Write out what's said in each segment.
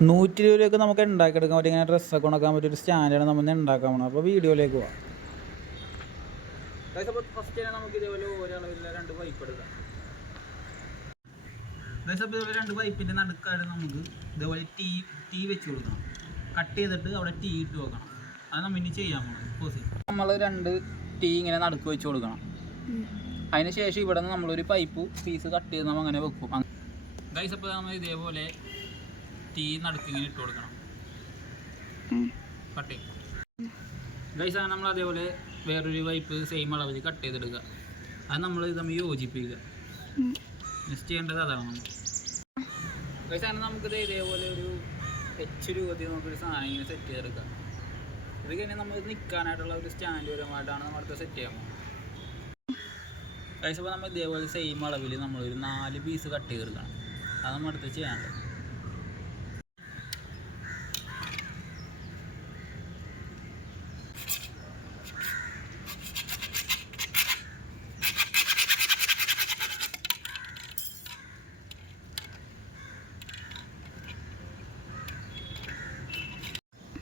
120 നമുക്ക് ഉണ്ടാക്കിയെടുക്കാൻ പറ്റും. ഇങ്ങനെ ഡ്രസ്സൊക്കെ ഉണക്കാൻ പറ്റിയൊരു സ്റ്റാൻഡാണ് നമ്മൾ ഉണ്ടാക്കാൻ പോകണം. അപ്പോൾ വീഡിയോയിലേക്ക് പോവാം. ഫസ്റ്റ് തന്നെ നമുക്ക് ഇതേപോലെ ഒരളവിലുള്ള 2 പൈപ്പ് എടുക്കാം. ഇതേപോലെ 2 പൈപ്പിൻ്റെ നടുക്കായിട്ട് നമുക്ക് ഇതേപോലെ ടീ വെച്ച് കൊടുക്കണം. കട്ട് ചെയ്തിട്ട് അവിടെ ടീ ഇട്ട് വെക്കണം. അത് നമ്മൾ ഇനി ചെയ്യാൻ പോകണം. നമ്മൾ 2 ടീ ഇങ്ങനെ നടുക്ക് വെച്ച് കൊടുക്കണം. അതിന് ശേഷം ഇവിടെ നിന്ന് നമ്മളൊരു പൈപ്പ് പീസ് കട്ട് ചെയ്ത് നമ്മൾ അങ്ങനെ വെക്കും. ഗൈസ് അപ്പോൾ നമ്മൾ ഇതേപോലെ ടീ നടുക്ക് ഇങ്ങനെ ഇട്ട് കൊടുക്കണം. കട്ട് ചെയ്യും ഗൈസ്. ആണ് നമ്മൾ അതേപോലെ വേറൊരു പൈപ്പ് സെയിം അളവിൽ കട്ട് ചെയ്തെടുക്കുക. അത് നമ്മൾ തമ്മിൽ യോജിപ്പിക്കുക. നെക്സ്റ്റ് ചെയ്യേണ്ടത് അതാണ്. ഗൈസ് അങ്ങനെ നമുക്കിത് ഇതേപോലെ ഒരു എച്ച് രൂപത്തിൽ നമുക്കൊരു സാധനം ഇങ്ങനെ സെറ്റ് ചെയ്തെടുക്കാം. ഇത് കഴിഞ്ഞാൽ നമ്മൾ നിൽക്കാനായിട്ടുള്ള ഒരു സ്റ്റാൻഡ് പരമായിട്ടാണ് നമ്മൾ അടുത്ത് സെറ്റ് ചെയ്യാൻ പോകുന്നത്. ഗൈസ് അപ്പോൾ നമ്മൾ ഇതേപോലെ സെയിം അളവിൽ നമ്മളൊരു 4 പീസ് കട്ട് ചെയ്തെടുക്കണം. അത് നമ്മൾ അടുത്ത് ചെയ്യാനുള്ളത്.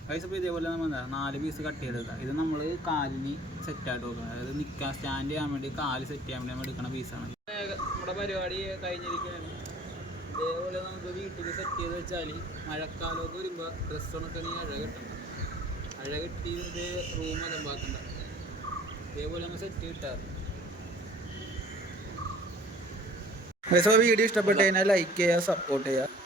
ഗൈസ് അപ്പോൾ ഇതേപോലെ നമ്മൾ 4 പീസ് കട്ട് ചെയ്തെടുക്കുക. ഇത് നമ്മൾ കാലിന് സെറ്റായിട്ട് വെക്കണം. അതായത് നിൽക്കാൻ സ്റ്റാൻഡ് ചെയ്യാൻ വേണ്ടി കാല് സെറ്റ് ചെയ്യാൻ വേണ്ടി നമ്മൾ എടുക്കുന്ന പീസാണ്. നമ്മുടെ പരിപാടി കഴിഞ്ഞിരിക്കുകയാണ്. ഇതേപോലെ നമുക്ക് വീട്ടിൽ സെറ്റ് ചെയ്ത് വെച്ചാൽ മഴക്കാലമൊക്കെ വരുമ്പോൾ ഡ്രസ്സ് ഉണക്കണമെങ്കിൽ അഴ കിട്ടണ്ട. അഴ കിട്ടി ഇത് റൂം അലമ്പാക്കണ്ട. ഇതേപോലെ നമ്മൾ സെറ്റ് കിട്ടാറ്. വീഡിയോ ഇഷ്ടപ്പെട്ട് കഴിഞ്ഞാൽ ലൈക്ക് ചെയ്യുക, സപ്പോർട്ട് ചെയ്യുക.